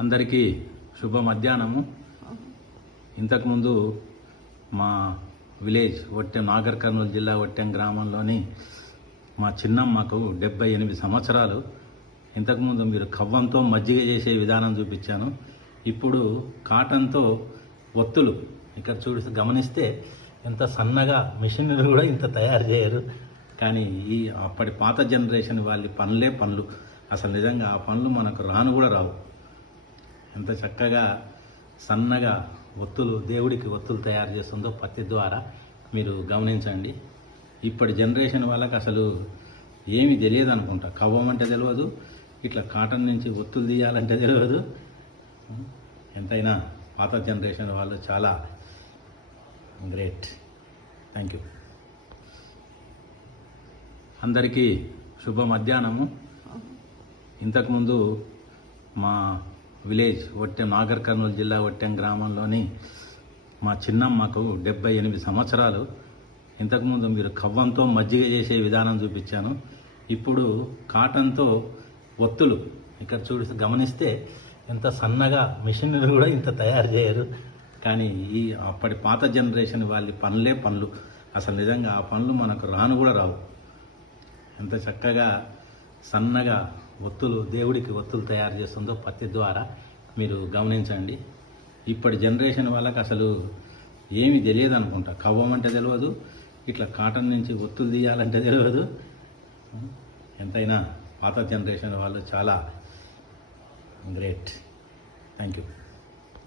అందరికీ శుభ మధ్యాహ్నము. ఇంతకుముందు మా విలేజ్ వట్టెం నాగర్ కర్నూలు జిల్లా వట్టెం గ్రామంలోని మా చిన్నమ్మకు డెబ్బై ఎనిమిది సంవత్సరాలు. ఇంతకుముందు మీరు కవ్వంతో మజ్జిగ చేసే విధానం చూపించాను. ఇప్పుడు కాటన్తో ఒత్తులు. ఇక్కడ చూసి గమనిస్తే ఎంత సన్నగా మిషన్లు కూడా ఇంత తయారు చేయరు. కానీ ఈ అప్పటి పాత జనరేషన్ వాళ్ళ పనులే పనులు. అసలు నిజంగా ఆ పనులు మనకు రాను కూడా రావు. ఎంత చక్కగా సన్నగా ఒత్తులు దేవుడికి ఒత్తులు తయారు చేస్తుందో పత్తి ద్వారా మీరు గమనించండి. ఇప్పటి జనరేషన్ వాళ్ళకి అసలు ఏమి తెలియదు అనుకుంటా. కవ్వం అంటే తెలియదు ఇట్లా కాటన్ నుంచి ఒత్తులు తీయాలంటే తెలియదు. ఎంతైనా పాత జనరేషన్ వాళ్ళు చాలా గ్రేట్. Thank you. అందరికీ శుభ మధ్యాహ్నము. ఇంతకుముందు మా విలేజ్ వట్టెం నాగర్ కర్నూలు జిల్లా వట్టెం గ్రామంలోని మా చిన్నమ్మకు డెబ్బై ఎనిమిది సంవత్సరాలు. ఇంతకుముందు మీరు కవ్వంతో మజ్జిగ చేసే విధానం చూపించాను. ఇప్పుడు కాటన్తో ఒత్తులు. ఇక్కడ చూసి గమనిస్తే ఎంత సన్నగా మిషన్లు కూడా ఇంత తయారు చేయరు. కానీ ఈ అప్పటి పాత జనరేషన్ వాళ్ళ పనులే పనులు. అసలు నిజంగా ఆ పనులు మనకు రాను కూడా రావు. ఎంత చక్కగా సన్నగా ఒత్తులు దేవుడికి ఒత్తులు తయారు చేస్తుందో పత్తి ద్వారా మీరు గమనించండి. ఇప్పటి జనరేషన్ వాళ్ళకి అసలు ఏమి తెలియదు అనుకుంటా కవ్వం అంటే తెలియదు ఇట్లా కాటన్ నుంచి ఒత్తులు తీయాలంటే తెలియదు. ఎంతైనా పాత జనరేషన్ వాళ్ళు చాలా గ్రేట్. Thank you